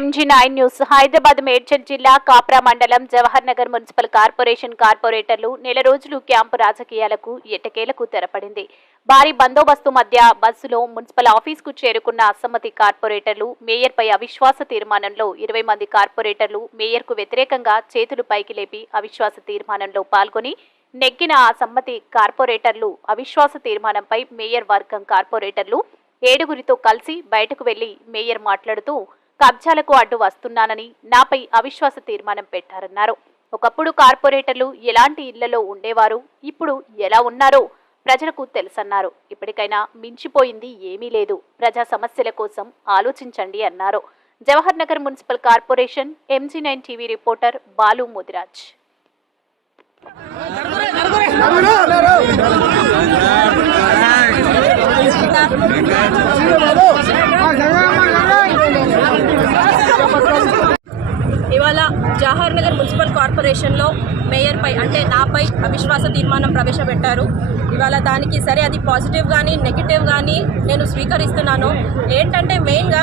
MG9 news. Hyderabad Medchal జిల్లా కాప్రా మండలం Jawahar Nagar municipal corporation కార్పొరేటర్లు నెల రోజులు క్యాంపు రాజకీయాలకు ఎట్టకేలకు తెరపడింది. భారీ బందోబస్తు మధ్య బస్సులో మున్సిపల్ ఆఫీసుకు చేరుకున్న అసమ్మతి కార్పొరేటర్లు మేయర్పై అవిశ్వాస తీర్మానంలో 20 మంది కార్పొరేటర్లు మేయర్కు వ్యతిరేకంగా చేతులు పైకి లేపి అవిశ్వాస తీర్మానంలో పాల్గొని నెగ్గిన అసమ్మతి కార్పొరేటర్లు అవిశ్వాస తీర్మానంపై మేయర్ వర్గం కార్పొరేటర్లు 7గురితో కలిసి బయటకు వెళ్లి మేయర్ మాట్లాడుతూ కబ్జాలకు అడ్డు వస్తున్నానని నాపై అవిశ్వాస తీర్మానం పెట్టారన్నారు. ఒకప్పుడు కార్పొరేటర్లు ఎలాంటి ఇళ్లలో ఉండేవారు, ఇప్పుడు ఎలా ఉన్నారో ప్రజలకు తెలుసన్నారు. ఇప్పటికైనా మించిపోయింది ఏమీ లేదు, ప్రజా సమస్యల కోసం ఆలోచించండి అన్నారు. Jawahar Nagar municipal corporation MG9 TV reporter Balu Mudiraj. ఇవాళ జవహర్ నగర్ మున్సిపల్ కార్పొరేషన్లో మేయర్పై అంటే నాపై అవిశ్వాస తీర్మానం ప్రవేశపెట్టారు. ఇవాళ దానికి సరే అది పాజిటివ్ కానీ నెగిటివ్ కానీ నేను స్వీకరిస్తున్నాను. ఏంటంటే మెయిన్గా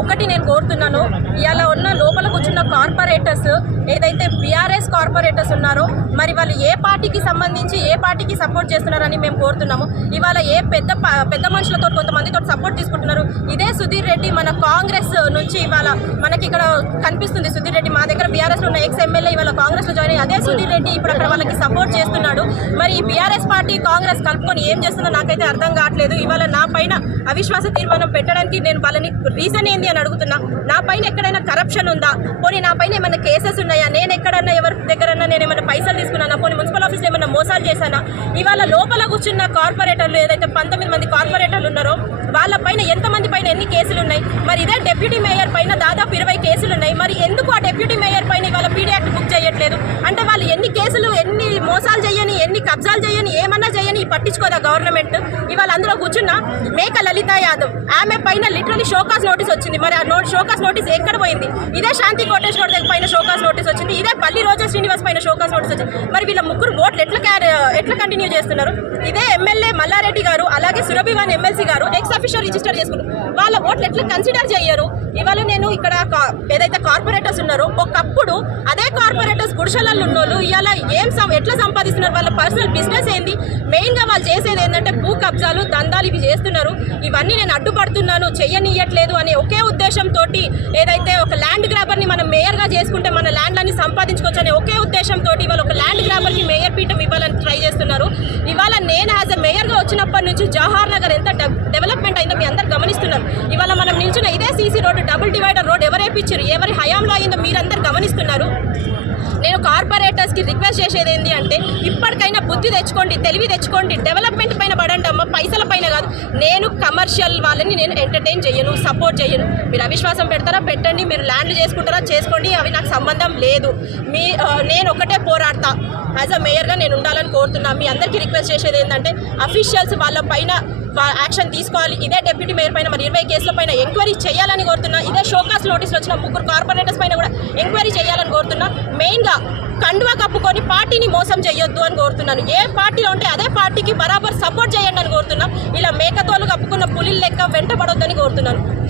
ఒకటి నేను కోరుతున్నాను, ఇవాళ ఉన్న లోపల కూర్చున్న కార్పొరేటర్స్ ఏదైతే BRS కార్పొరేటర్స్ ఉన్నారో మరి వాళ్ళు ఏ పార్టీకి సంబంధించి ఏ పార్టీకి సపోర్ట్ చేస్తున్నారని మేము కోరుతున్నాము. ఇవాళ ఏ పెద్ద మనుషులతో కొంతమందితో సపోర్ట్ తీసుకుంటున్నారు. ఇదే సుధీర్ రెడ్డి మన కాంగ్రెస్ నుంచి ఇవాళ మనకి ఇక్కడ కనిపిస్తుంది. సుధీర్ రెడ్డి మా దగ్గర BRS లో ఉన్న ఎక్స్-ఎమ్మెల్యే ఇవాళ కాంగ్రెస్లో జాయిన్ అయ్యి అదే సుధీర్ రెడ్డి ఇప్పుడు అక్కడ వాళ్ళకి సపోర్ట్ చేస్తున్నాడు. మరి ఈ BRS పార్టీ కాంగ్రెస్ కలుపుకొని ఏం చేస్తుందో నాకైతే అర్థం కావట్లేదు. ఇవాళ నా పైన అవిశ్వాస తీర్మానం పెట్టడానికి నేను వాళ్ళని రీజన్ ఏంది అని అడుగుతున్నా. నా పైన ఎక్కడైనా కరప్షన్ ఉందా, పోనీ నా పైన ఏమైనా కేసెస్ ఉన్నాయా, నేను ఎక్కడన్నా ఎవరి దగ్గరన్నా నేను ఏమైనా పైసలు తీసుకున్నానా, పోనీ మున్సిపల్ ఆఫీస్లో ఏమైనా మోసాలు చేశానా. ఇవాళ లోపల కూర్చున్న కార్పొరేటర్లు ఏదైతే 19 మంది కార్పొరేటర్లు ఉన్నారో వాళ్ళ పైన ఎంతమంది పైన ఎన్ని కేసులు ఉన్నాయి. మరి ఇదే డిప్యూటీ మేయర్ పైన దాదాపు 20 కేసులు ఉన్నాయి. మరి ఎందుకు ఆ డిప్యూటీ మేయర్ పైన ఇవాళ PD యాక్ట్ బుక్ చేయట్లేదు? అంటే వాళ్ళు ఎన్ని కేసులు, ఎన్ని మోసాలు చేయని, ఎన్ని కబ్జాలు చేయని, ఏమన్నా చేయని పట్టించుకోదా గవర్నమెంట్? ఇవాళ అందులో కూర్చున్న మేక లలిత యాదవ్ ఆమె పైన లిటరలీ షోకాస్ నోటీస్ వచ్చింది. మరి ఆ షోకాస్ నోటీస్ ఎక్కడ పోయింది? ఇదే శాంతి కోటేశ్వర్ దగ్గర పైన షోకాస్ నోటీస్ వచ్చింది. ఇదే పల్లి రోజా శ్రీనివాస్ పైన షోకాస్ నోటీస్ వచ్చింది. మరి వీళ్ళ ముగ్గురు ఓట్లు ఎట్లా కంటిన్యూ చేస్తున్నారు? ఇదే ఎమ్మెల్యే మల్లారెడ్డి గారు అలాగే సురభివాన్ MLC గారు ఎక్స్ అఫీషియల్ రిజిస్టర్ చేసుకున్నారు. వాళ్ళ ఓట్లు ఎట్లా కన్సిడర్ చేయరు? ఇవాళ నేను ఇక్కడ ఏదైతే కార్పొరేటర్స్ ఉన్నారో ఒకప్పుడు అదే కార్పొరేటర్స్ గుడిసెలలో ఉన్నోళ్ళు ఇవాళ ఎట్లా సంపాదిస్తున్నారు? వాళ్ళ పర్సనల్ బిజినెస్ ఏంది? మెయిన్గా వాళ్ళు చేసేది ఏంటంటే భూ కబ్జాలు, దందాలు ఇవి చేస్తున్నారు. ఇవన్నీ నేను అడ్డుపడుతున్నాను, చెయ్యనియట్లేదు అనే ఒకే ఉద్దేశంతో ఏదైతే ఒక ల్యాండ్ గ్రాబర్ని మనం మేయర్గా చేసుకుంటే మన ల్యాండ్లని సంపాదించుకోవచ్చు అనే ఒకే ఉద్దేశంతో ఇవాళ ఒక ల్యాండ్ గ్రాబర్కి మేయర్ పీఠం ఇవ్వాలని ట్రై చేస్తున్నారు. ఇవాళ నేను యాజ్ ఎ మేయర్గా వచ్చినప్పటి నుంచి జవహర్ నగర్ ఎంత డెవలప్మెంట్ అయిందో మీ అందరు గమనిస్తున్నారు. ఇవాళ మనం నిల్చున్న ఇదే CC road, double divider road ఎవరైపిచ్చారు, ఎవరి హయాంలో అయిందో మీరందరూ గమనిస్తున్నారు. నేను కార్పొరేటర్స్కి రిక్వెస్ట్ చేసేది ఏంటి అంటే ఇప్పటికైనా బుద్ధి తెచ్చుకోండి, తెలివి తెచ్చుకోండి, డెవలప్మెంట్ పైన పడండి అమ్మ, పైసల పైన కాదు. నేను కమర్షియల్ వాళ్ళని నేను ఎంటర్టైన్ చేయను, సపోర్ట్ చేయను. మీరు అవిశ్వాసం పెడతారా పెట్టండి, మీరు ల్యాండ్ చేసుకుంటారా చేసుకోండి, అవి నాకు సంబంధం లేదు. నేను ఒకటే పోరాడతా, యాజ్ అ మేయర్గా నేను ఉండాలని కోరుతున్నా. మీ అందరికీ రిక్వెస్ట్ చేసేది ఏంటంటే అఫీషియల్స్ వాళ్ళ పైన యాక్షన్ తీసుకోవాలి. ఇదే డిప్యూటీ మేయర్ పైన మరి 20 కేసుల పైన ఎంక్వైరీ చేయాలని కోరుతున్నా. ఇదే షోకాస్ నోటీసులు వచ్చిన 3 కార్పొరేటర్స్ పైన కూడా ఎంక్వైరీ చేయాలని కోరుతున్నా. మెయిన్గా కండువా కప్పుకొని పార్టీని మోసం చేయొద్దు అని కోరుతున్నాను. ఏ పార్టీలో ఉంటే అదే పార్టీకి బరాబర్ సపోర్ట్ చేయండి అని కోరుతున్నా. ఇలా మేకతోలు కప్పుకున్న పులిల లెక్క వెంటబడొద్దని కోరుతున్నాను.